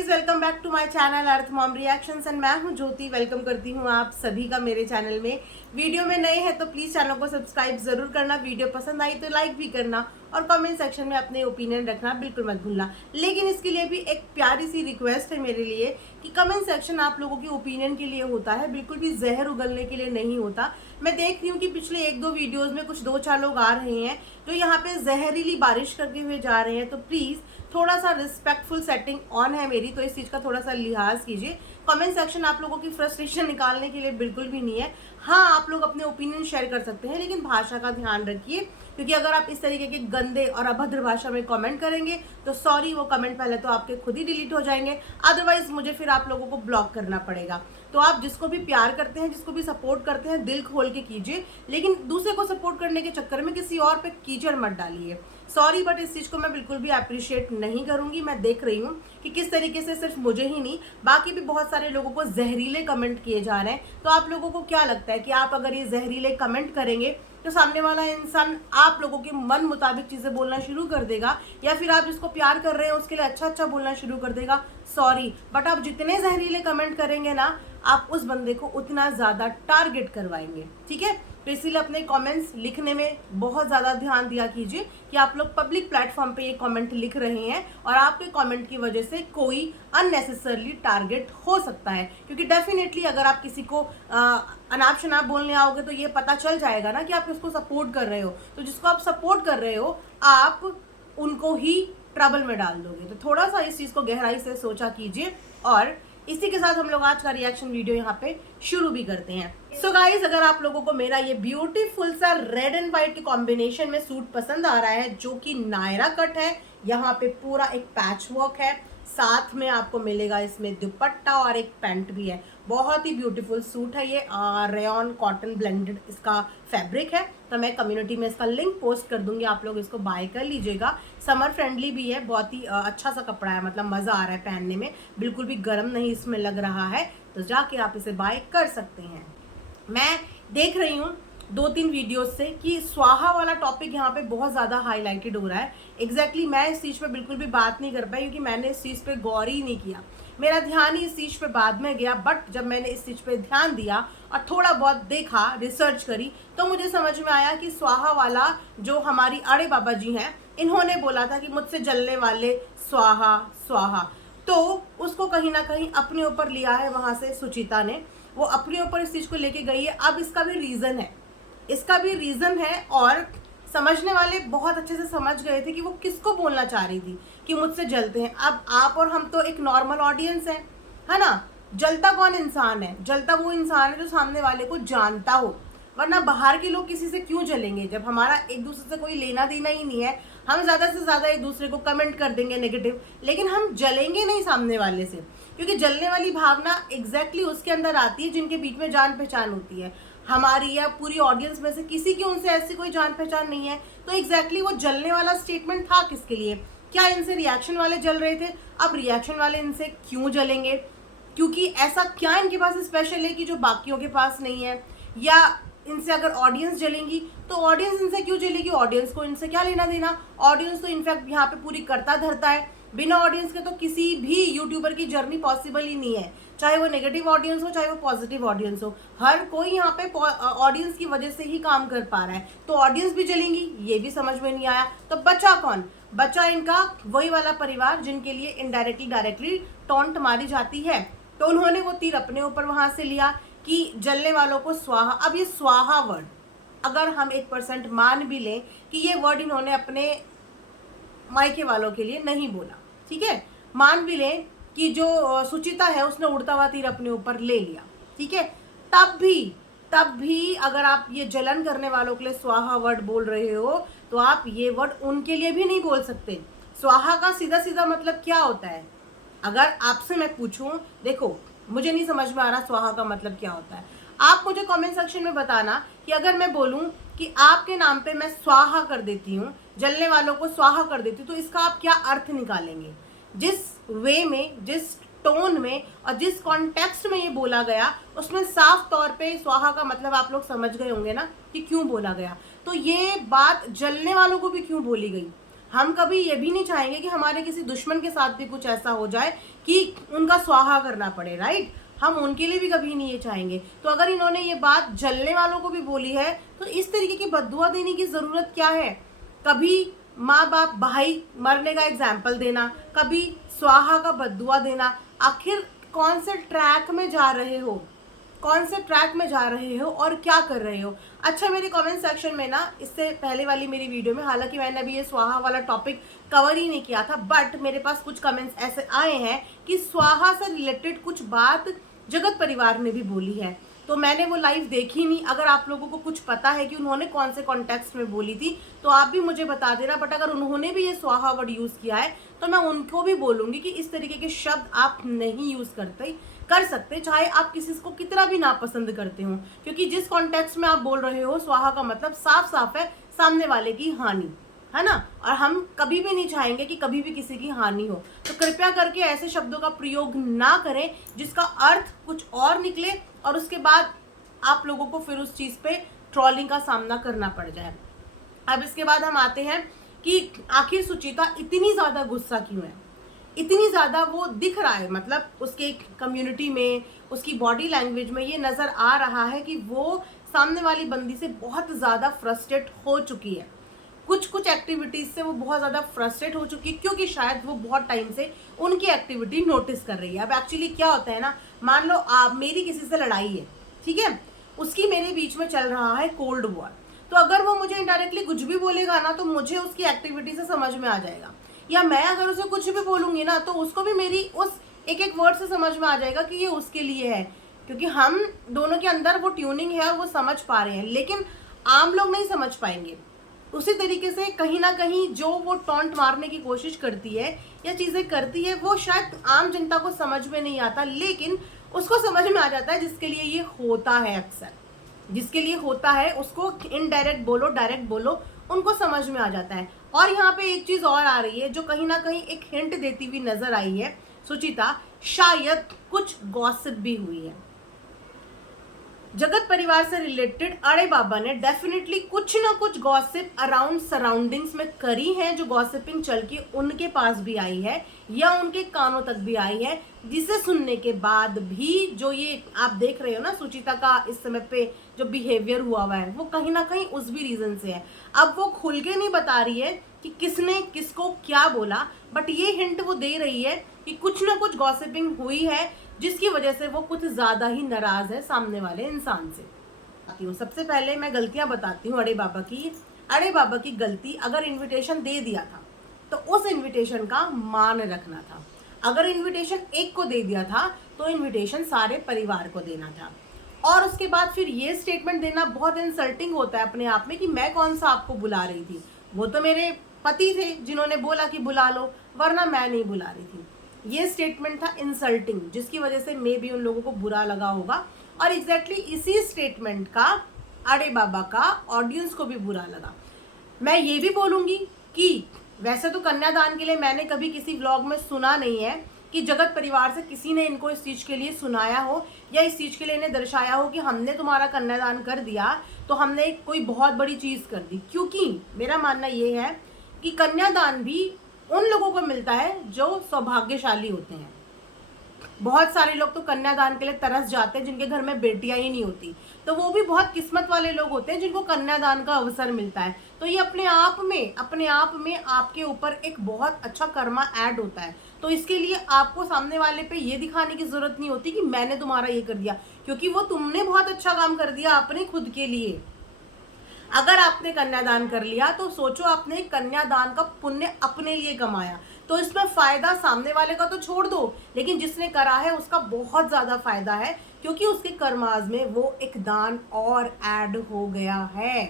Guys, welcome back to my channel earth mom reactions and मैं हूं ज्योति। Welcome करती हूं आप सभी का मेरे चैनल में। वीडियो में नए हैं तो प्लीज़ चैनल को सब्सक्राइब ज़रूर करना, वीडियो पसंद आई तो लाइक भी करना और कमेंट सेक्शन में अपने ओपिनियन रखना बिल्कुल मत भूलना। लेकिन इसके लिए भी एक प्यारी सी रिक्वेस्ट है मेरे लिए कि कमेंट सेक्शन आप लोगों के ओपिनियन के लिए होता है, बिल्कुल भी जहर उगलने के लिए नहीं होता। मैं देख रही हूँ कि पिछले 1-2 वीडियोज़ में कुछ 2-4 लोग आ रहे हैं जो यहाँ पे जहरीली बारिश करते हुए जा रहे हैं, तो प्लीज़ थोड़ा सा रिस्पेक्टफुल सेटिंग ऑन है मेरी, तो इस चीज़ का थोड़ा सा लिहाज कीजिए। कमेंट सेक्शन आप लोगों की फ्रस्ट्रेशन निकालने के लिए बिल्कुल भी नहीं है। हाँ, आप लोग अपने ओपिनियन शेयर कर सकते हैं, लेकिन भाषा का ध्यान रखिए, क्योंकि अगर आप इस तरीके के गंदे और अभद्र भाषा में कमेंट करेंगे तो सॉरी, वो कमेंट पहले तो आपके खुद ही डिलीट हो जाएंगे, अदरवाइज मुझे फिर आप लोगों को ब्लॉक करना पड़ेगा। तो आप जिसको भी प्यार करते हैं, जिसको भी सपोर्ट करते हैं, दिल खोल के कीजिए, लेकिन दूसरे को सपोर्ट करने के चक्कर में किसी और पे कीचड़ मत डालिए। सॉरी, बट इस चीज़ को मैं बिल्कुल भी अप्रिशिएट नहीं करूंगी। मैं देख रही हूँ कि किस तरीके से सिर्फ मुझे ही नहीं, बाकी भी बहुत सारे लोगों को जहरीले कमेंट किए जा रहे हैं। तो आप लोगों को क्या लगता है कि आप अगर ये जहरीले कमेंट करेंगे तो सामने वाला इंसान आप लोगों के मन मुताबिक चीज़ें बोलना शुरू कर देगा, या फिर आप जिसको प्यार कर रहे हैं उसके लिए अच्छा अच्छा बोलना शुरू कर देगा? सॉरी, बट आप जितने जहरीले कमेंट करेंगे ना, आप उस बंदे को उतना ज़्यादा टारगेट करवाएंगे। ठीक है, तो इसीलिए अपने कमेंट्स लिखने में बहुत ज़्यादा ध्यान दिया कीजिए कि आप लोग पब्लिक प्लेटफॉर्म पे ये कमेंट लिख रहे हैं और आपके कमेंट की वजह से कोई अननेसेसरली टारगेट हो सकता है। क्योंकि डेफिनेटली अगर आप किसी को अनाप शनाप बोलने आओगे तो ये पता चल जाएगा ना कि आप किसको सपोर्ट कर रहे हो। तो जिसको आप सपोर्ट कर रहे हो आप उनको ही ट्रबल में डाल दोगे। तो थोड़ा सा इस चीज़ को गहराई से सोचा कीजिए। और इसी के साथ हम लोग आज का रिएक्शन वीडियो यहाँ पे शुरू भी करते हैं। सो गाइज, अगर आप लोगों को मेरा ये ब्यूटीफुल सा रेड एंड व्हाइट के कॉम्बिनेशन में सूट पसंद आ रहा है, जो कि नायरा कट है, यहाँ पे पूरा एक पैच वर्क है, साथ में आपको मिलेगा इसमें दुपट्टा और एक पैंट भी है। बहुत ही ब्यूटीफुल सूट है ये, रेयॉन कॉटन ब्लेंडेड इसका फैब्रिक है। तो मैं कम्युनिटी में इसका लिंक पोस्ट कर दूंगी, आप लोग इसको बाय कर लीजिएगा। समर फ्रेंडली भी है, बहुत ही अच्छा सा कपड़ा है, मतलब मज़ा आ रहा है पहनने में, बिल्कुल भी गर्म नहीं इसमें लग रहा है। तो जाके आप इसे बाय कर सकते हैं। मैं देख रही हूँ 2-3 वीडियोस से कि स्वाहा वाला टॉपिक यहाँ पे बहुत ज़्यादा हाईलाइटेड हो रहा है। एग्जैक्टली मैं इस चीज़ पे बिल्कुल भी बात नहीं कर पाई, क्योंकि मैंने इस चीज़ पे गौर ही नहीं किया। मेरा ध्यान ही इस चीज़ पे बाद में गया, बट जब मैंने इस चीज़ पे ध्यान दिया और थोड़ा बहुत देखा, रिसर्च करी, तो मुझे समझ में आया कि स्वाहा वाला जो हमारी अड़े बाबा जी हैं, इन्होंने बोला था कि मुझसे जलने वाले स्वाहा स्वाहा। तो उसको कहीं ना कहीं अपने ऊपर लिया है वहाँ से सुचिता ने, वो अपने ऊपर इस चीज़ को लेके गई है। अब इसका भी रीज़न है, इसका भी रीज़न है, और समझने वाले बहुत अच्छे से समझ गए थे कि वो किसको बोलना चाह रही थी कि मुझसे जलते हैं। अब आप और हम तो एक नॉर्मल ऑडियंस है ना। जलता कौन इंसान है? जलता वो इंसान है जो सामने वाले को जानता हो, वरना बाहर के लोग किसी से क्यों जलेंगे जब हमारा एक दूसरे से कोई लेना देना ही नहीं है। हम ज़्यादा से ज़्यादा एक दूसरे को कमेंट कर देंगे नेगेटिव, लेकिन हम जलेंगे नहीं सामने वाले से, क्योंकि जलने वाली भावना एग्जैक्टली उसके अंदर आती है जिनके बीच में जान पहचान होती है। हमारी या पूरी ऑडियंस में से किसी की उनसे ऐसी कोई जान पहचान नहीं है, तो एग्जैक्टली वो जलने वाला स्टेटमेंट था किसके लिए? क्या इनसे रिएक्शन वाले जल रहे थे? अब रिएक्शन वाले इनसे क्यों जलेंगे? क्योंकि ऐसा क्या इनके पास स्पेशल है कि जो बाकियों के पास नहीं है? या इनसे अगर ऑडियंस जलेंगी तो ऑडियंस इनसे क्यों जलेगी? ऑडियंस को इनसे क्या लेना देना? ऑडियंस तो इनफैक्ट यहाँ पे पूरी करता धरता है। बिना ऑडियंस के तो किसी भी यूट्यूबर की जर्नी पॉसिबल ही नहीं है, चाहे वो नेगेटिव ऑडियंस हो चाहे वो पॉजिटिव ऑडियंस हो। हर कोई यहाँ पे ऑडियंस की वजह से ही काम कर पा रहा है, तो ऑडियंस भी जलेंगी, ये भी समझ में नहीं आया। तो बचा कौन? बचा इनका वही वाला परिवार जिनके लिए इनडायरेक्टली डायरेक्टली टॉन्ट मारी जाती है। तो उन्होंने वो तीर अपने ऊपर वहां से लिया कि जलने वालों को स्वाहा। अब ये स्वाहा वर्ड अगर हम 1% मान भी लें कि ये वर्ड इन्होंने अपने मायके वालों के लिए नहीं बोला, ठीक है, मान भी लें कि जो सुचिता है उसने उड़ता हुआ तीर अपने ऊपर ले लिया, ठीक है, तब भी अगर आप ये जलन करने वालों के लिए स्वाहा वर्ड बोल रहे हो तो आप ये वर्ड उनके लिए भी नहीं बोल सकते। स्वाहा का सीधा सीधा मतलब क्या होता है? अगर आपसे मैं पूछूं, देखो मुझे नहीं समझ में आ रहा स्वाहा का मतलब क्या होता है, आप मुझे कमेंट सेक्शन में बताना कि अगर मैं बोलूं कि आपके नाम पे मैं स्वाहा कर देती हूँ, जलने वालों को स्वाहा कर देती हूँ, तो इसका आप क्या अर्थ निकालेंगे? जिस वे में, जिस टोन में और जिस कॉन्टेक्स्ट में ये बोला गया, उसमें साफ तौर पे स्वाहा का मतलब आप लोग समझ गए होंगे ना कि क्यों बोला गया। तो ये बात जलने वालों को भी क्यों बोली गई? हम कभी ये भी नहीं चाहेंगे कि हमारे किसी दुश्मन के साथ भी कुछ ऐसा हो जाए कि उनका स्वाहा करना पड़े, राइट। हम उनके लिए भी कभी नहीं ये चाहेंगे। तो अगर इन्होंने ये बात जलने वालों को भी बोली है तो इस तरीके की बद्दुआ देने की ज़रूरत क्या है। कभी माँ बाप भाई मरने का एग्जाम्पल देना, कभी स्वाहा का बद्दुआ देना। आखिर कौन से ट्रैक में जा रहे हो, कौन से ट्रैक में जा रहे हो और क्या कर रहे हो। अच्छा, मेरे कमेंट सेक्शन में ना, इससे पहले वाली मेरी वीडियो में, हालांकि मैंने अभी ये स्वाहा वाला टॉपिक कवर ही नहीं किया था, बट मेरे पास कुछ कमेंट्स ऐसे आए हैं कि स्वाहा से रिलेटेड कुछ बात जगत परिवार ने भी बोली है। तो मैंने वो लाइव देखी नहीं। अगर आप लोगों को कुछ पता है कि उन्होंने कौन से कॉन्टेक्स्ट में बोली थी तो आप भी मुझे बता देना। बट अगर उन्होंने भी ये स्वाहा वर्ड यूज़ किया है तो मैं उनको भी बोलूँगी कि इस तरीके के शब्द आप नहीं यूज़ कर सकते, चाहे आप किसी को कितना भी नापसंद करते हो, क्योंकि जिस कॉन्टेक्स्ट में आप बोल रहे हो स्वाहा का मतलब साफ साफ है सामने वाले की हानि, है ना। और हम कभी भी नहीं चाहेंगे कि कभी भी किसी की हानि हो। तो कृपया करके ऐसे शब्दों का प्रयोग ना करें जिसका अर्थ कुछ और निकले और उसके बाद आप लोगों को फिर उस चीज़ पे ट्रोलिंग का सामना करना पड़ जाए। अब इसके बाद हम आते हैं कि आखिर सुचिता इतनी ज़्यादा गुस्सा क्यों है, इतनी ज़्यादा वो दिख रहा है, मतलब उसके कम्युनिटी में, उसकी बॉडी लैंग्वेज में ये नज़र आ रहा है कि वो सामने वाली बंदी से बहुत ज़्यादा फ्रस्ट्रेट हो चुकी है। कुछ एक्टिविटीज़ से वो बहुत ज़्यादा फ्रस्ट्रेट हो चुकी है, क्योंकि शायद वो बहुत टाइम से उनकी एक्टिविटी नोटिस कर रही है। अब एक्चुअली क्या होता है ना, मान लो आप, मेरी किसी से लड़ाई है, ठीक है, उसकी मेरे बीच में चल रहा है कोल्ड वॉर, तो अगर वो मुझे इनडायरेक्टली कुछ भी बोलेगा ना तो मुझे उसकी एक्टिविटी से समझ में आ जाएगा, या मैं अगर उसे कुछ भी बोलूँगी ना तो उसको भी मेरी उस एक एक वर्ड से समझ में आ जाएगा कि ये उसके लिए है, क्योंकि हम दोनों के अंदर वो ट्यूनिंग है और वो समझ पा रहे हैं। लेकिन आम लोग नहीं समझ पाएंगे। उसी तरीके से कहीं ना कहीं जो वो टॉन्ट मारने की कोशिश करती है या चीज़ें करती है वो शायद आम जनता को समझ में नहीं आता, लेकिन उसको समझ में आ जाता है जिसके लिए ये होता है। अक्सर जिसके लिए होता है उसको इनडायरेक्ट बोलो डायरेक्ट बोलो, उनको समझ में आ जाता है। और यहाँ पे एक चीज़ और आ रही है जो कहीं ना कहीं एक हिंट देती हुई नजर आई है सुचिता, शायद कुछ गॉसिप भी हुई है जगत परिवार से रिलेटेड। अड़े बाबा ने डेफिनेटली कुछ ना कुछ गॉसिप अराउंड सराउंडिंग्स में करी है, जो गॉसिपिंग चल के उनके पास भी आई है या उनके कानों तक भी आई है, जिसे सुनने के बाद भी जो ये आप देख रहे हो ना सुचिता का इस समय पे जो बिहेवियर हुआ है वो कहीं ना कहीं उस भी रीजन से है। अब वो खुल के नहीं बता रही है कि किसने किसको क्या बोला, बट ये हिंट वो दे रही है कि कुछ ना कुछ गॉसिपिंग हुई है जिसकी वजह से वो कुछ ज़्यादा ही नाराज़ है सामने वाले इंसान से। आती हूँ, सबसे पहले मैं गलतियाँ बताती हूँ अड़े बाबा की। अड़े बाबा की गलती, अगर इनविटेशन दे दिया था तो उस इनविटेशन का मान रखना था। अगर इनविटेशन एक को दे दिया था तो इनविटेशन सारे परिवार को देना था। और उसके बाद फिर ये स्टेटमेंट देना बहुत इंसल्टिंग होता है अपने आप में कि मैं कौन सा आपको बुला रही थी, वो तो मेरे पति थे जिन्होंने बोला कि बुला लो, वरना मैं नहीं बुला रही थी। ये स्टेटमेंट था इंसल्टिंग, जिसकी वजह से मे भी उन लोगों को बुरा लगा होगा। और एग्जैक्टली इसी स्टेटमेंट का अड़े बाबा का ऑडियंस को भी बुरा लगा। मैं ये भी बोलूँगी कि वैसे तो कन्यादान के लिए मैंने कभी किसी व्लॉग में सुना नहीं है कि जगत परिवार से किसी ने इनको इस चीज़ के लिए सुनाया हो या इस चीज़ के लिए इन्हें दर्शाया हो कि हमने तुम्हारा कन्यादान कर दिया तो हमने कोई बहुत बड़ी चीज़ कर दी। क्योंकि मेरा मानना ये है कि कन्यादान भी उन लोगों को मिलता है जो सौभाग्यशाली होते हैं। बहुत सारे लोग तो कन्यादान के लिए तरस जाते हैं जिनके घर में बेटियां ही नहीं होती, तो वो भी बहुत किस्मत वाले लोग होते हैं जिनको कन्यादान का अवसर मिलता है। तो ये अपने आप में आपके ऊपर एक बहुत अच्छा कर्मा ऐड होता है। तो इसके लिए आपको सामने वाले पे ये दिखाने की जरूरत नहीं होती कि मैंने तुम्हारा ये कर दिया, क्योंकि वो तुमने बहुत अच्छा काम कर दिया अपने खुद के लिए। अगर आपने कन्यादान कर लिया तो सोचो आपने कन्यादान का पुण्य अपने लिए कमाया, तो इसमें फायदा सामने वाले का तो छोड़ दो, लेकिन जिसने करा है उसका बहुत ज्यादा फायदा है, क्योंकि उसके कर्माज में वो एक दान और ऐड हो गया है।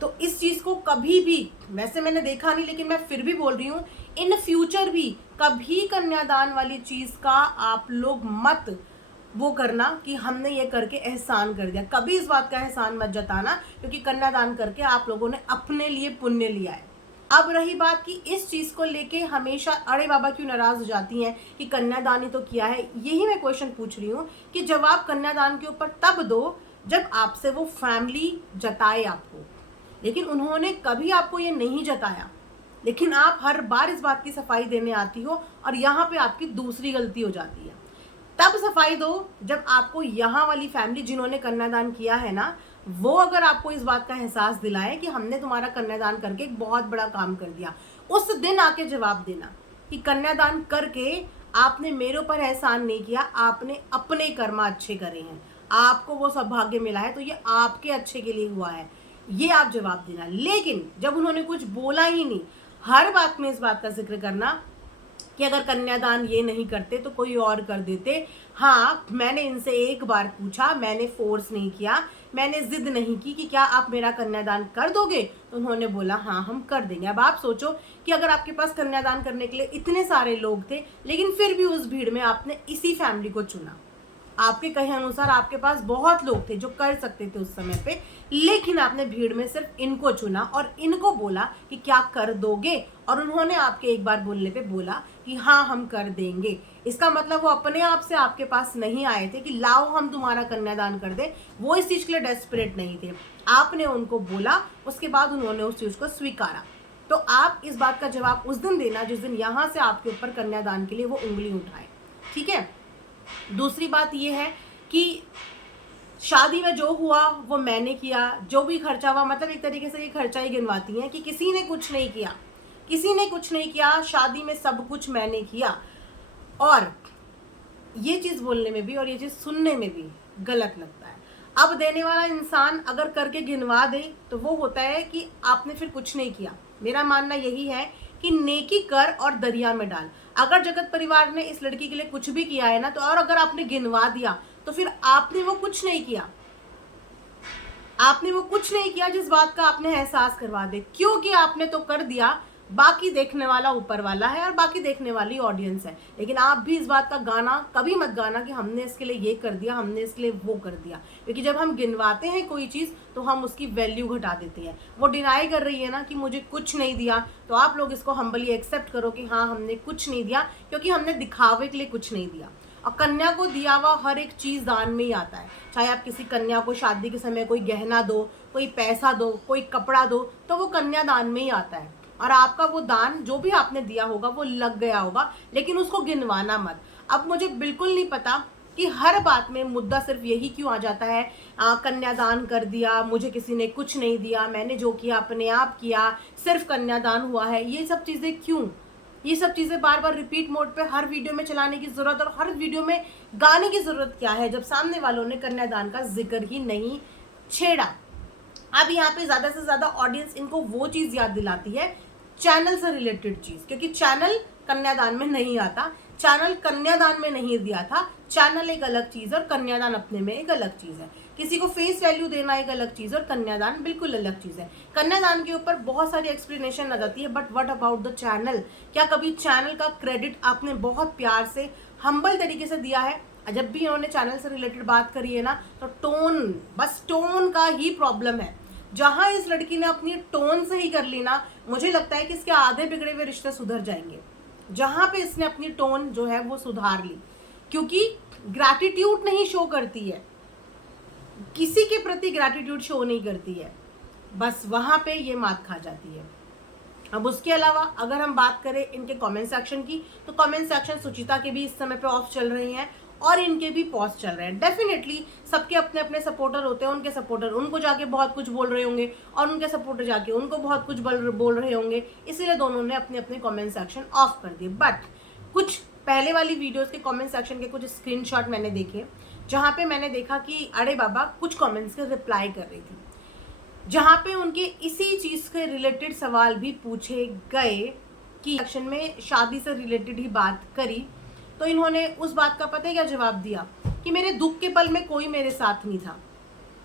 तो इस चीज को कभी भी, वैसे मैंने देखा नहीं लेकिन मैं फिर भी बोल रही हूँ, इन फ्यूचर भी कभी कन्यादान वाली चीज का आप लोग मत वो करना कि हमने ये करके एहसान कर दिया। कभी इस बात का एहसान मत जताना, क्योंकि कन्यादान करके आप लोगों ने अपने लिए पुण्य लिया है। अब रही बात कि इस चीज़ को लेके हमेशा अड़े बाबा क्यों नाराज़ हो जाती हैं कि कन्यादान ही तो किया है, यही मैं क्वेश्चन पूछ रही हूँ कि जवाब कन्यादान के ऊपर तब दो जब आपसे वो फैमिली जताए आपको, लेकिन उन्होंने कभी आपको ये नहीं जताया। लेकिन आप हर बार इस बात की सफाई देने आती हो और यहाँ पे आपकी दूसरी गलती हो जाती है। तब सफाई दो जब आपको यहाँ वाली फैमिली जिन्होंने कन्यादान किया है ना, वो अगर आपको इस बात का एहसास दिलाए कि हमने तुम्हारा कन्यादान करके एक बहुत बड़ा काम कर दिया, उस दिन आके जवाब देना कि कन्यादान करके आपने मेरे ऊपर एहसान नहीं किया, आपने अपने कर्म अच्छे करे हैं, आपको वो सौभाग्य मिला है तो ये आपके अच्छे के लिए हुआ है, ये आप जवाब देना। लेकिन जब उन्होंने कुछ बोला ही नहीं, हर बात में इस बात का जिक्र करना कि अगर कन्यादान ये नहीं करते तो कोई और कर देते। हाँ, मैंने इनसे एक बार पूछा, मैंने फोर्स नहीं किया, मैंने जिद नहीं की कि क्या आप मेरा कन्यादान कर दोगे, तो उन्होंने बोला हाँ हम कर देंगे। अब आप सोचो कि अगर आपके पास कन्यादान करने के लिए इतने सारे लोग थे, लेकिन फिर भी उस भीड़ में आपने इसी फैमिली को चुना। आपके कहे अनुसार आपके पास बहुत लोग थे जो कर सकते थे उस समय पे, लेकिन आपने भीड़ में सिर्फ इनको चुना और इनको बोला कि क्या कर दोगे, और उन्होंने आपके एक बार बोलने पे बोला कि हाँ हम कर देंगे। इसका मतलब वो अपने आप से आपके पास नहीं आए थे कि लाओ हम तुम्हारा कन्यादान कर दे, वो इस चीज के लिए डेस्परेट नहीं थे। आपने उनको बोला, उसके बाद उन्होंने उस चीज को स्वीकारा। तो आप इस बात का जवाब उस दिन देना जिस दिन यहाँ से आपके ऊपर कन्यादान के लिए वो उंगली उठाए, ठीक है। दूसरी बात ये है कि शादी में जो हुआ वो मैंने किया, जो भी खर्चा हुआ, मतलब एक तरीके से ये खर्चा ही गिनवाती हैं कि किसी ने कुछ नहीं किया, किसी ने कुछ नहीं किया, शादी में सब कुछ मैंने किया। और ये चीज़ बोलने में भी और ये चीज़ सुनने में भी गलत लगता है। अब देने वाला इंसान अगर करके गिनवा दे तो वो होता है कि आपने फिर कुछ नहीं किया। मेरा मानना यही है कि नेकी कर और दरिया में डाल। अगर जगत परिवार ने इस लड़की के लिए कुछ भी किया है ना, तो और अगर आपने गिनवा दिया तो फिर आपने वो कुछ नहीं किया, आपने वो कुछ नहीं किया जिस बात का आपने एहसास करवा दे, क्योंकि आपने तो कर दिया। बाकी देखने वाला ऊपर वाला है और बाकी देखने वाली ऑडियंस है। लेकिन आप भी इस बात का गाना कभी मत गाना कि हमने इसके लिए ये कर दिया, हमने इसके लिए वो कर दिया, क्योंकि जब हम गिनवाते हैं कोई चीज़ तो हम उसकी वैल्यू घटा देते हैं। वो डिनाई कर रही है ना कि मुझे कुछ नहीं दिया, तो आप लोग इसको हम्बली एक्सेप्ट करो कि हाँ हमने कुछ नहीं दिया, क्योंकि हमने दिखावे के लिए कुछ नहीं दिया। और कन्या को दिया हुआ हर एक चीज़ दान में ही आता है। चाहे आप किसी कन्या को शादी के समय कोई गहना दो, कोई पैसा दो, कोई कपड़ा दो, तो वो कन्या दान में ही आता है। और आपका वो दान जो भी आपने दिया होगा वो लग गया होगा, लेकिन उसको गिनवाना मत। अब मुझे बिल्कुल नहीं पता कि हर बात में मुद्दा सिर्फ यही क्यों आ जाता है, कन्यादान कर दिया, मुझे किसी ने कुछ नहीं दिया, मैंने जो किया अपने आप किया, सिर्फ कन्यादान हुआ है। ये सब चीज़ें क्यों, ये सब चीज़ें बार बार रिपीट मोड पे हर वीडियो में चलाने की ज़रूरत और हर वीडियो में गाने की ज़रूरत क्या है, जब सामने वालों ने कन्यादान का जिक्र ही नहीं छेड़ा। अब यहाँ पे ज़्यादा से ज़्यादा ऑडियंस इनको वो चीज़ याद दिलाती है, चैनल से रिलेटेड चीज़, क्योंकि चैनल कन्यादान में नहीं आता, चैनल कन्यादान में नहीं दिया था। चैनल एक अलग चीज़ है और कन्यादान अपने में एक अलग चीज़ है। किसी को फेस वैल्यू देना एक अलग चीज़ है और कन्यादान बिल्कुल अलग चीज़ है। कन्यादान के ऊपर बहुत सारी एक्सप्लेनेशन आ जाती है, but what about the channel? क्या कभी चैनल का क्रेडिट आपने बहुत प्यार से हम्बल तरीके से दिया है? जब भी इन्होंने चैनल से रिलेटेड बात करी है ना, तो टोन, बस टोन का ही प्रॉब्लम है। जहां इस लड़की ने अपनी टोन से ही कर ली ना, मुझे लगता है कि इसके आधे बिगड़े हुए रिश्ते सुधर जाएंगे। जहां पे इसने अपनी टोन जो है वो सुधार ली, क्योंकि ग्रैटिट्यूड नहीं शो करती है, किसी के प्रति ग्रैटिट्यूड शो नहीं करती है, बस वहां पे ये मात खा जाती है। अब उसके अलावा अगर हम बात करें इनके कमेंट सेक्शन की, तो कमेंट सेक्शन सुचिता के भी इस समय पे ऑफ चल रही हैं और इनके भी पॉज चल रहे हैं। डेफिनेटली सबके अपने अपने सपोर्टर होते हैं, उनके सपोर्टर उनको जाके बहुत कुछ बोल रहे होंगे और उनके सपोर्टर जाके उनको बहुत कुछ बोल रहे होंगे, इसीलिए दोनों ने अपने अपने कमेंट सेक्शन ऑफ कर दिए। बट कुछ पहले वाली वीडियोस के कमेंट सेक्शन के कुछ स्क्रीनशॉट मैंने देखे, जहाँ पे मैंने देखा कि अरे बाबा कुछ कमेंट्स के रिप्लाई कर रही थी, जहाँ पे उनके इसी चीज़ के रिलेटेड सवाल भी पूछे गए कि सेक्शन में शादी से रिलेटेड ही बात करी, तो इन्होंने उस बात का पता है क्या जवाब दिया कि मेरे दुख के पल में कोई मेरे साथ नहीं था।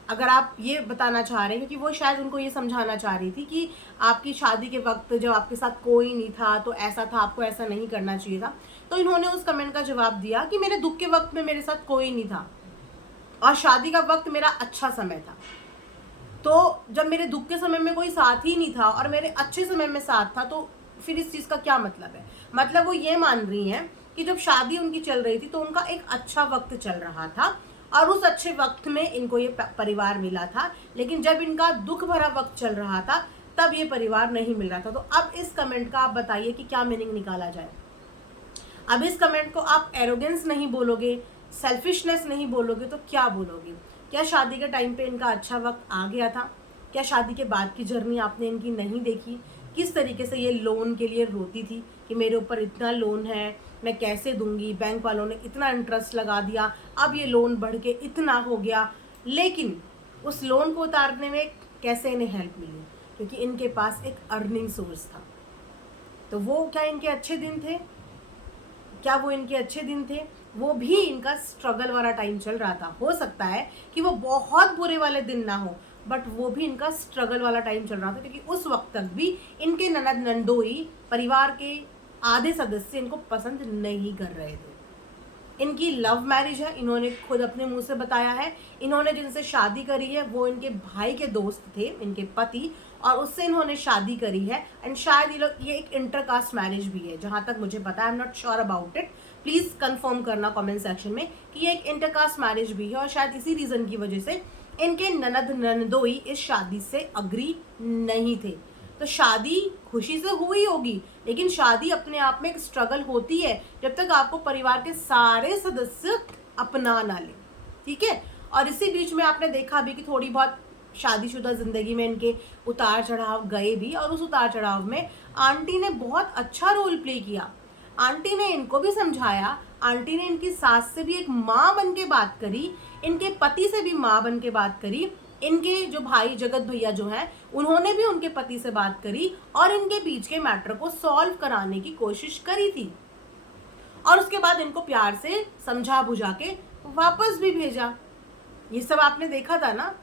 अगर आप ये बताना चाह रहे हैं, क्योंकि वो शायद उनको ये समझाना चाह रही थी कि आपकी शादी के वक्त जब आपके साथ कोई नहीं था तो ऐसा था, आपको ऐसा नहीं करना चाहिए था, तो इन्होंने उस कमेंट का जवाब दिया कि मेरे दुख के वक्त में मेरे साथ कोई नहीं था और शादी का वक्त मेरा अच्छा समय था। तो जब मेरे दुख के समय में कोई साथ ही नहीं था और मेरे अच्छे समय में साथ था, तो फिर इस चीज़ का क्या मतलब है? मतलब वो ये मान रही हैं कि जब शादी उनकी चल रही थी तो उनका एक अच्छा वक्त चल रहा था और उस अच्छे वक्त में इनको ये परिवार मिला था, लेकिन जब इनका दुख भरा वक्त चल रहा था तब ये परिवार नहीं मिल रहा था। तो अब इस कमेंट का आप बताइए कि क्या मीनिंग निकाला जाए। अब इस कमेंट को आप एरोगेंस नहीं बोलोगे, सेल्फिशनेस नहीं बोलोगे, तो क्या बोलोगे? क्या शादी के टाइम पे इनका अच्छा वक्त आ गया था? क्या शादी के बाद की जर्नी आपने इनकी नहीं देखी? किस तरीके से ये लोन के लिए रोती थी कि मेरे ऊपर इतना लोन है, मैं कैसे दूंगी, बैंक वालों ने इतना इंटरेस्ट लगा दिया, अब ये लोन बढ़ के इतना हो गया। लेकिन उस लोन को उतारने में कैसे इन्हें हेल्प मिली? क्योंकि इनके पास एक अर्निंग सोर्स था। तो वो क्या इनके अच्छे दिन थे? क्या वो इनके अच्छे दिन थे? वो भी इनका स्ट्रगल वाला टाइम चल रहा था। हो सकता है कि वो बहुत बुरे वाले दिन ना हो, बट वो भी इनका स्ट्रगल वाला टाइम चल रहा था, क्योंकि उस वक्त तक भी इनके ननद नंदोई परिवार के आधे सदस्य इनको पसंद नहीं कर रहे थे। इनकी लव मैरिज है, इन्होंने खुद अपने मुंह से बताया है। इन्होंने जिनसे शादी करी है वो इनके भाई के दोस्त थे, इनके पति, और उससे इन्होंने शादी करी है। एंड शायद ये एक इंटरकास्ट मैरिज भी है, जहां तक मुझे पता है। I am not sure about it, please confirm करना कमेंट सेक्शन में कि ये एक इंटरकास्ट मैरिज भी है। और शायद इसी रीजन की वजह से इनके ननद नंदोई इस शादी से अग्री नहीं थे। तो शादी खुशी से हुई होगी, लेकिन शादी अपने आप में एक स्ट्रगल होती है जब तक आपको परिवार के सारे सदस्य अपना ना ले, ठीक है। और इसी बीच में आपने देखा भी कि थोड़ी बहुत शादीशुदा जिंदगी में इनके उतार चढ़ाव गए भी, और उस उतार चढ़ाव में आंटी ने बहुत अच्छा रोल प्ले किया। आंटी ने इनको भी समझाया, आंटी ने इनकी सास से भी एक माँ बन के बात करी, इनके पति से भी माँ बन के बात करी, इनके जो भाई जगत भैया जो हैं उन्होंने भी उनके पति से बात करी और इनके बीच के मैटर को सॉल्व कराने की कोशिश करी थी। और उसके बाद इनको प्यार से समझा बुझा के वापस भी भेजा। ये सब आपने देखा था ना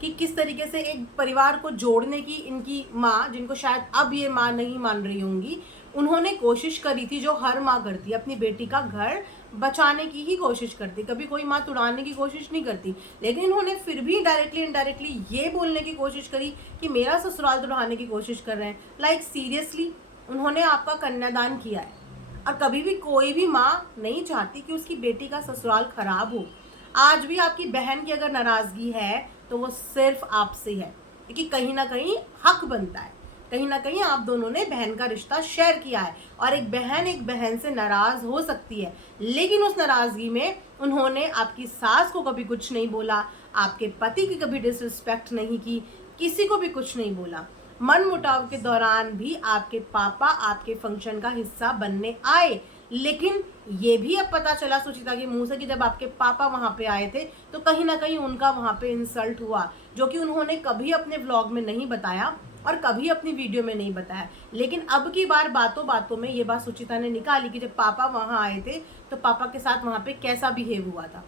कि किस तरीके से एक परिवार को जोड़ने की इनकी माँ, जिनको शायद अब ये माँ नहीं मान रही होंगी, उन्होंने कोशिश करी थी, जो हर माँ करती है, अपनी बेटी का घर बचाने की ही कोशिश करती, कभी कोई माँ तुड़ाने की कोशिश नहीं करती। लेकिन इन्होंने फिर भी डायरेक्टली इनडायरेक्टली ये बोलने की कोशिश करी कि मेरा ससुराल तुड़ाने की कोशिश कर रहे हैं। लाइक सीरियसली, उन्होंने आपका कन्यादान किया है, और कभी भी कोई भी माँ नहीं चाहती कि उसकी बेटी का ससुराल खराब हो। आज भी आपकी बहन की अगर नाराजगी है तो वो सिर्फ आपसे है, क्योंकि कहीं ना कहीं हक बनता है, कहीं ना कहीं आप दोनों ने बहन का रिश्ता शेयर किया है, और एक बहन से नाराज हो सकती है। लेकिन उस नाराजगी में उन्होंने आपकी सास को कभी कुछ नहीं बोला, आपके पति की कभी डिसरिस्पेक्ट नहीं की, किसी को भी कुछ नहीं बोला। मन मुटाव के दौरान भी आपके पापा आपके फंक्शन का हिस्सा बनने आए, लेकिन ये भी अब पता चला सुचिता के मुंह से कि जब आपके पापा वहां पे आए थे तो कहीं ना कहीं उनका वहां पे इंसल्ट हुआ, जो कि उन्होंने कभी अपने व्लॉग में नहीं बताया और कभी अपनी वीडियो में नहीं बताया। लेकिन अब की बार बातों बातों में ये बात सुचिता ने निकाली कि जब पापा वहां आए थे तो पापा के साथ वहां पे कैसा बिहेव हुआ था।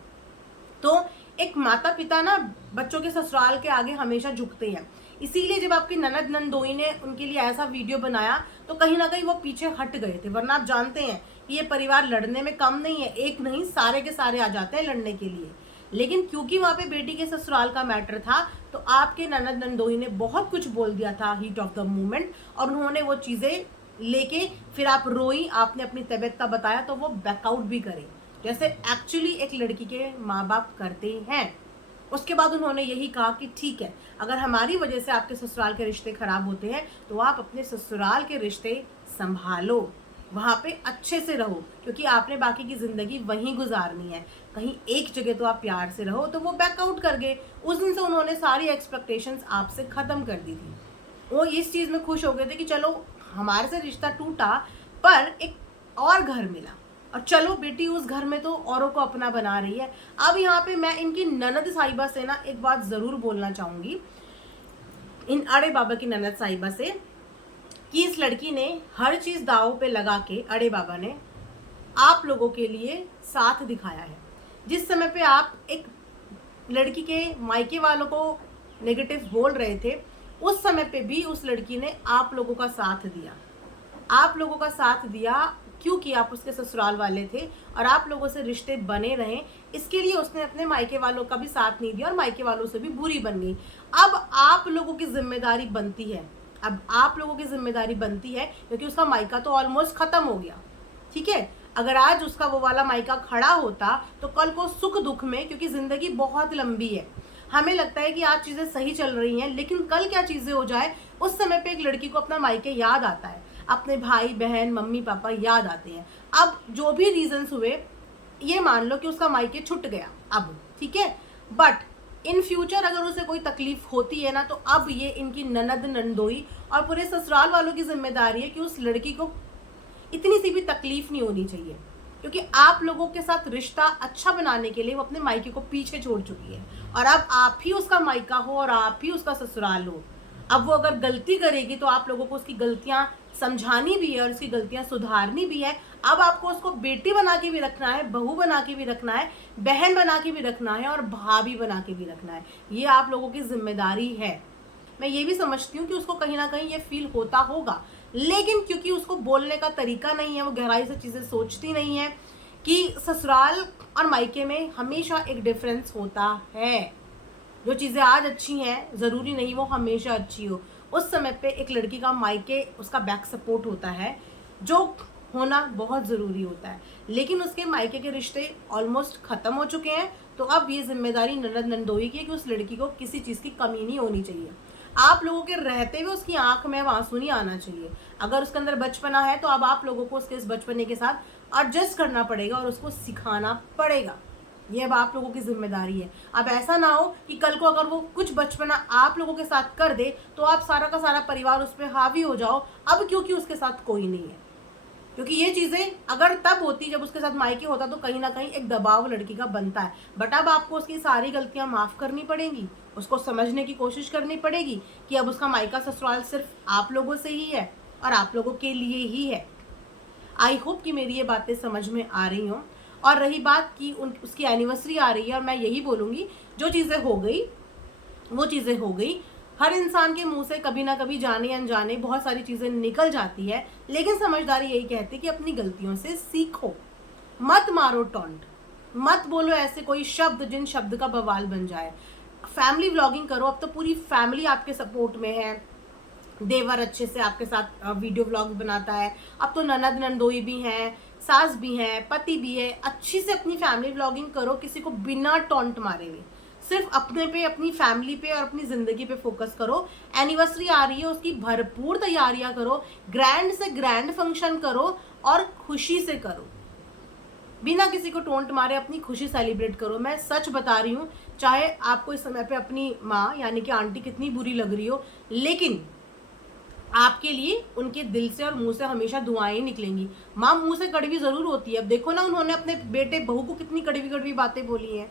तो एक माता पिता ना बच्चों के ससुराल के आगे हमेशा झुकते हैं, इसीलिए जब आपकी ननद नंदोई ने उनके लिए ऐसा वीडियो बनाया तो कहीं ना कहीं वो पीछे हट गए थे। वरना आप जानते हैं कि ये परिवार लड़ने में कम नहीं है, एक नहीं सारे के सारे आ जाते हैं लड़ने के लिए। लेकिन क्योंकि वहाँ पे बेटी के ससुराल का मैटर था तो आपके ननद नंदोई ने बहुत कुछ बोल दिया था हीट ऑफ द मोमेंट, और उन्होंने वो चीज़ें लेके फिर आप रोई, आपने अपनी तबीयत का बताया तो वो बैकआउट भी करे, जैसे एक्चुअली एक लड़की के माँ बाप करते हैं। उसके बाद उन्होंने यही कहा कि ठीक है, अगर हमारी वजह से आपके ससुराल के रिश्ते खराब होते हैं तो आप अपने ससुराल के रिश्ते संभालो, वहाँ पे अच्छे से रहो, क्योंकि आपने बाकी की ज़िंदगी वहीं गुजारनी है, कहीं एक जगह तो आप प्यार से रहो। तो वो बैकआउट कर गए। उस दिन से उन्होंने सारी एक्सपेक्टेशंस आपसे ख़त्म कर दी थी। वो इस चीज़ में खुश हो गए थे कि चलो हमारे से रिश्ता टूटा पर एक और घर मिला, और चलो बेटी उस घर में तो औरों को अपना बना रही है। अब यहाँ पे मैं इनकी ननद साहिबा से ना एक बात ज़रूर बोलना चाहूँगी, इन अड़े बाबा की ननद साहिबा से, कि इस लड़की ने हर चीज़ दाव पे लगा के, अड़े बाबा ने आप लोगों के लिए साथ दिखाया है। जिस समय पे आप एक लड़की के मायके वालों को नेगेटिव बोल रहे थे, उस समय पे भी उस लड़की ने आप लोगों का साथ दिया। आप लोगों का साथ दिया क्योंकि आप उसके ससुराल वाले थे और आप लोगों से रिश्ते बने रहें, इसके लिए उसने अपने मायके वालों का भी साथ नहीं दिया और मायके वालों से भी बुरी बन गई। अब आप लोगों की जिम्मेदारी बनती है, अब आप लोगों की जिम्मेदारी बनती है, क्योंकि उसका मायका तो ऑलमोस्ट खत्म हो गया, ठीक है। अगर आज उसका वो वाला मायका खड़ा होता तो कल को सुख दुख में, क्योंकि जिंदगी बहुत लंबी है, हमें लगता है कि आज चीज़ें सही चल रही हैं, लेकिन कल क्या चीज़ें हो जाए, उस समय पे एक लड़की को अपना मायके याद आता है, अपने भाई बहन मम्मी पापा याद आते हैं। अब जो भी रीजंस हुए, ये मान लो कि उसका मायके छूट गया अब, ठीक है, बट इन फ्यूचर अगर उसे कोई तकलीफ होती है ना, तो अब ये इनकी ननद नंदोई और पूरे ससुराल वालों की जिम्मेदारी है कि उस लड़की को इतनी सी भी तकलीफ नहीं होनी चाहिए, क्योंकि आप लोगों के साथ रिश्ता अच्छा बनाने के लिए वो अपने मायके को पीछे छोड़ चुकी है, और अब आप ही उसका मायका हो और आप ही उसका ससुराल हो। अब वो अगर गलती करेगी तो आप लोगों को उसकी गलतियां समझानी भी है और उसकी गलतियां सुधारनी भी है। अब आपको उसको बेटी बना के भी रखना है, बहू बना के भी रखना है, बहन बना के भी रखना है और भाभी बना के भी रखना है। ये आप लोगों की जिम्मेदारी है। मैं ये भी समझती हूँ कि उसको कहीं ना कहीं ये फील होता होगा, लेकिन क्योंकि उसको बोलने का तरीका नहीं है, वो गहराई से चीज़ें सोचती नहीं है कि ससुराल और मायके में हमेशा एक डिफरेंस होता है। जो चीज़ें आज अच्छी हैं ज़रूरी नहीं वो हमेशा अच्छी हो। उस समय पे एक लड़की का मायके उसका बैक सपोर्ट होता है, जो होना बहुत ज़रूरी होता है। लेकिन उसके मायके के रिश्ते ऑलमोस्ट ख़त्म हो चुके हैं, तो अब ये जिम्मेदारी ननद नंदोई की है कि उस लड़की को किसी चीज़ की कमी नहीं होनी चाहिए। आप लोगों के रहते हुए उसकी आंख में आंसू नहीं आना चाहिए। अगर उसके अंदर बचपना है तो अब आप लोगों को उसके इस बचपने के साथ एडजस्ट करना पड़ेगा और उसको सिखाना पड़ेगा। ये अब आप लोगों की जिम्मेदारी है। अब ऐसा ना हो कि कल को अगर वो कुछ बचपना आप लोगों के साथ कर दे तो आप सारा का सारा परिवार उस पर हावी हो जाओ, अब क्योंकि उसके साथ कोई नहीं है। क्योंकि ये चीज़ें अगर तब होती जब उसके साथ मायके होता तो कहीं ना कहीं एक दबाव लड़की का बनता है। बट अब आपको उसकी सारी गलतियां माफ़ करनी पड़ेंगी, उसको समझने की कोशिश करनी पड़ेगी कि अब उसका मायका ससुराल सिर्फ आप लोगों से ही है और आप लोगों के लिए ही है। आई होप कि मेरी ये बातें समझ में आ रही हों। और रही बात कि उसकी एनिवर्सरी आ रही है, और मैं यही बोलूँगी जो चीज़ें हो गई वो चीज़ें हो गई। हर इंसान के मुंह से कभी ना कभी जाने अनजाने बहुत सारी चीज़ें निकल जाती है, लेकिन समझदारी यही कहती है कि अपनी गलतियों से सीखो, मत मारो टॉन्ट, मत बोलो ऐसे कोई शब्द जिन शब्द का बवाल बन जाए। फैमिली व्लॉगिंग करो, अब तो पूरी फैमिली आपके सपोर्ट में है। देवर अच्छे से आपके साथ वीडियो व्लॉग बनाता है, अब तो ननद नंदोई भी हैं, सास भी हैं, पति भी है। अच्छी से अपनी फैमिली व्लॉगिंग करो, किसी को बिना टॉन्ट मारे हुए, सिर्फ अपने पे, अपनी फैमिली पे और अपनी ज़िंदगी पे फोकस करो। एनिवर्सरी आ रही है, उसकी भरपूर तैयारियां करो, ग्रैंड से ग्रैंड फंक्शन करो और खुशी से करो, बिना किसी को टोंट मारे अपनी खुशी सेलिब्रेट करो। मैं सच बता रही हूँ, चाहे आपको इस समय पे अपनी माँ यानी कि आंटी कितनी बुरी लग रही हो, लेकिन आपके लिए उनके दिल से और मुंह से हमेशा दुआएं निकलेंगी। माँ मुंह से कड़वी जरूर होती है। अब देखो ना, उन्होंने अपने बेटे बहू को कितनी कड़वी कड़वी बातें बोली हैं।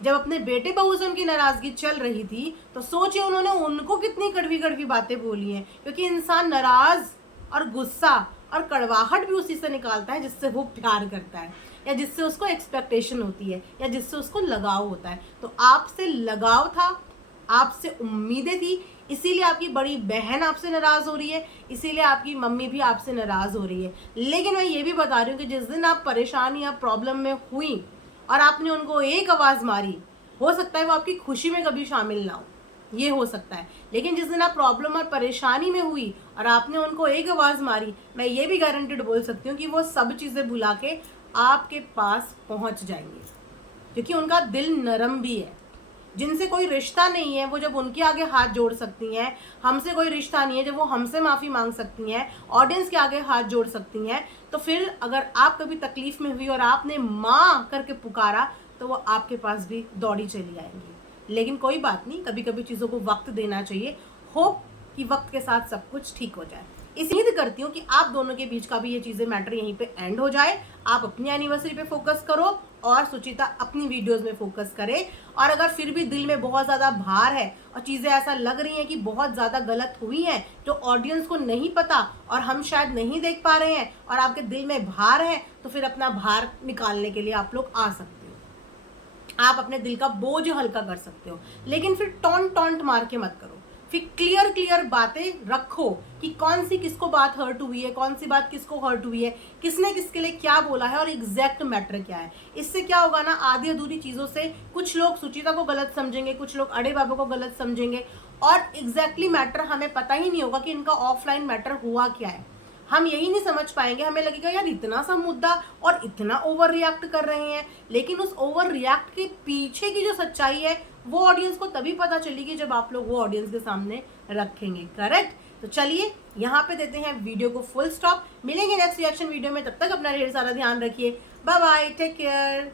जब अपने बेटे बहू से उनकी नाराजगी चल रही थी तो सोचिए उन्होंने उनको कितनी कड़वी कड़वी बातें बोली हैं। क्योंकि इंसान नाराज और गुस्सा और कड़वाहट भी उसी से निकालता है जिससे वो प्यार करता है, या जिससे उसको एक्सपेक्टेशन होती है, या जिससे उसको लगाव होता है। तो आपसे लगाव था, आपसे उम्मीदें थी, इसीलिए आपकी बड़ी बहन आपसे नाराज हो रही है, इसीलिए आपकी मम्मी भी आपसे नाराज हो रही है। लेकिन मैं ये भी बता रही हूँ कि जिस दिन आप परेशान या प्रॉब्लम में हुई और आपने उनको एक आवाज़ मारी, हो सकता है वो आपकी खुशी में कभी शामिल ना हो, ये हो सकता है। लेकिन जिस दिन आप प्रॉब्लम और परेशानी में हुई और आपने उनको एक आवाज़ मारी, मैं ये भी गारंटेड बोल सकती हूँ कि वो सब चीज़ें भुला के आपके पास पहुँच जाएंगे, क्योंकि उनका दिल नरम भी है। जिनसे कोई रिश्ता नहीं है वो जब उनके आगे हाथ जोड़ सकती हैं, हमसे कोई रिश्ता नहीं है जब वो हमसे माफ़ी मांग सकती हैं, ऑडियंस के आगे हाथ जोड़ सकती हैं, तो फिर अगर आप कभी तकलीफ में हुई और आपने माँ करके पुकारा तो वो आपके पास भी दौड़ी चली आएंगी। लेकिन कोई बात नहीं, कभी कभी चीज़ों को वक्त देना चाहिए। होप कि वक्त के साथ सब कुछ ठीक हो जाए। उम्मीद करती हूँ कि आप दोनों के बीच का भी ये चीज़ें मैटर यहीं पे एंड हो जाए। आप अपनी एनिवर्सरी पे फोकस करो और सुचिता अपनी वीडियोस में फोकस करे। और अगर फिर भी दिल में बहुत ज़्यादा भार है और चीज़ें ऐसा लग रही हैं कि बहुत ज़्यादा गलत हुई हैं जो ऑडियंस को नहीं पता और हम शायद नहीं देख पा रहे हैं, और आपके दिल में भार है, तो फिर अपना भार निकालने के लिए आप लोग आ सकते हो। आप अपने दिल का बोझ हल्का कर सकते हो, लेकिन फिर टॉन्ट टॉन्ट मार के मत करो। फिर क्लियर बातें रखो कि कौन सी किसको बात हर्ट हुई है, कौन सी बात किसको हर्ट हुई है, किसने किसके लिए क्या बोला है और एग्जैक्ट मैटर क्या है। इससे क्या होगा ना, आधी अधूरी चीज़ों से कुछ लोग सुचिता को गलत समझेंगे, कुछ लोग अड़े बाबू को गलत समझेंगे, और एग्जैक्टली मैटर हमें पता ही नहीं होगा कि इनका ऑफलाइन मैटर हुआ क्या है। हम यही नहीं समझ पाएंगे, हमें लगेगा यार इतना सा मुद्दा और इतना ओवर रिएक्ट कर रहे हैं, लेकिन उस ओवर रिएक्ट के पीछे की जो सच्चाई है वो ऑडियंस को तभी पता चलेगी जब आप लोग वो ऑडियंस के सामने रखेंगे। करेक्ट? तो चलिए यहाँ पे देते हैं वीडियो को फुल स्टॉप, मिलेंगे नेक्स्ट रिएक्शन वीडियो में, तब तक अपना ढेर सारा ध्यान रखिए। Bye bye, take care.